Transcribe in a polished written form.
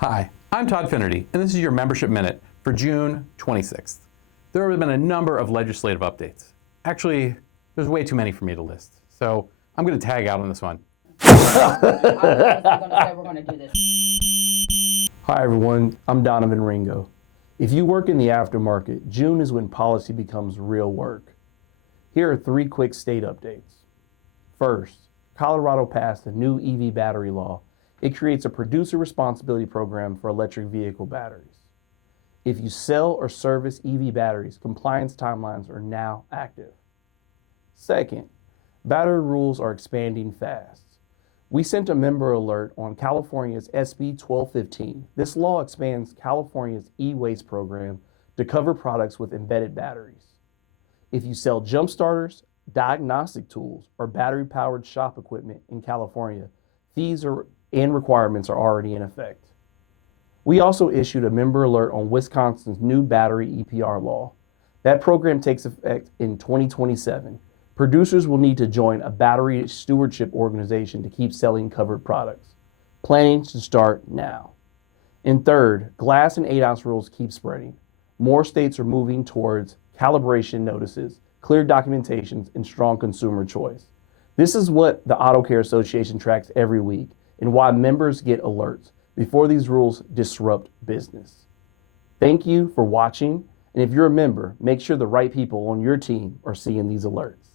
Hi, I'm Todd Finnerty, and this is your Membership Minute for June 26th. There have been a number of legislative updates. Actually, there's way too many for me to list, so I'm going to tag out on this one. Hi everyone, I'm Donovan Ringo. If you work in the aftermarket, June is when policy becomes real work. Here are 3 quick state updates. First, Colorado passed a new EV battery law. It creates a producer responsibility program for electric vehicle batteries. If you sell or service EV batteries, compliance timelines are now active. Second, battery rules are expanding fast. We sent a member alert on California's SB 1215. This law expands California's e-waste program to cover products with embedded batteries. If you sell jump starters, diagnostic tools, or battery-powered shop equipment in California, fees and requirements are already in effect. We also issued a member alert on Wisconsin's new battery EPR law. That program takes effect in 2027. Producers will need to join a battery stewardship organization to keep selling covered products. Planning should start now. And third, glass and 8-ounce rules keep spreading. More states are moving towards calibration notices, clear documentations, and strong consumer choice. This is what the Auto Care Association tracks every week and why members get alerts before these rules disrupt business. Thank you for watching, and if you're a member, make sure the right people on your team are seeing these alerts.